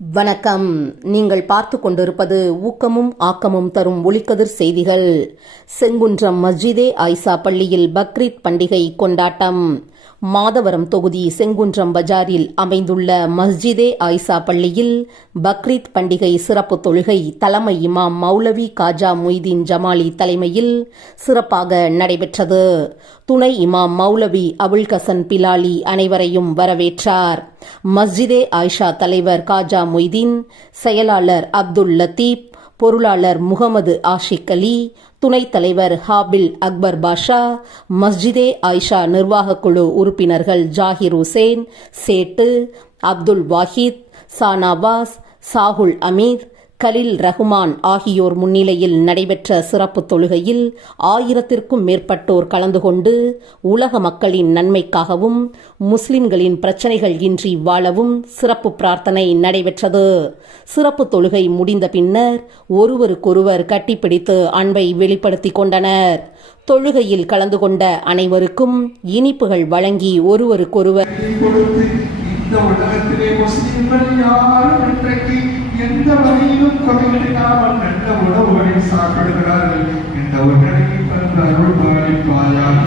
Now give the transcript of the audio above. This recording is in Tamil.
வணக்கம். நீங்கள் பார்த்து கொண்டிருப்பது ஊக்கமும் ஆக்கமும் தரும் ஒளிக்கதிர் செய்திகள். செங்குன்றம் மஸ்ஜிதே ஆயிஷா பள்ளியில் பக்ரீத் பண்டிகை கொண்டாட்டம். மாதவரம் தொகுதி செங்குன்றம் பஜாரில் அமைந்துள்ள மஸ்ஜிதே ஆயிஷா பள்ளியில் பக்ரீத் பண்டிகை சிறப்பு தொழுகை தலைமை இமாம் மௌலவி காஜா மொய்தீன் ஜமாலி தலைமையில் சிறப்பாக நடைபெற்றது. துணை இமாம் மௌலவி அபுல் கசன் பிலாலி அனைவரையும் வரவேற்றார். மஸ்ஜிதே ஆயிஷா தலைவர் காஜா மொய்தீன், செயலாளர் அப்துல் லத்தீப், பொருளாளர் முகமது ஆஷிக் அலி, துணைத் தலைவர் ஹாபில் அக்பர் பாஷா, மஸ்ஜிதே ஆயிஷா நிர்வாகக் குழு உறுப்பினர்கள் ஜாகிர் ஹுசேன், சேட்டு, அப்துல் வாஹித், சானாவாஸ், சாகுல் அமீத், கலில் ரஹ்மான் ஆகியோர் முன்னிலையில் நடைபெற்ற சிறப்பு தொழுகையில் 1000க்கும் மேற்பட்டோர் கலந்து கொண்டு உலக மக்களின் நன்மைக்காகவும் முஸ்லிம்களின் பிரச்சனைகள் இன்றி வாழவும் சிறப்பு பிரார்த்தனை நடைபெற்றது. சிறப்பு தொழுகை முடிந்த பின்னர் ஒருவருக்கொருவர் கட்டிப்பிடித்து அன்பை வெளிப்படுத்திக் கொண்டனர். தொழுகையில் கலந்து கொண்ட அனைவருக்கும் இனிப்புகள் வழங்கி ஒருவருக்கொருவர் இந்த உலகத்திலே முஸ்லிம்கள் யாரும் இன்றைக்கு எந்த வகையிலும் கொலையிடாமல் நல்ல உணவுகளை சாப்பிடுகிறார்கள். இந்த உலகை அருள் பாலிப்பாயாக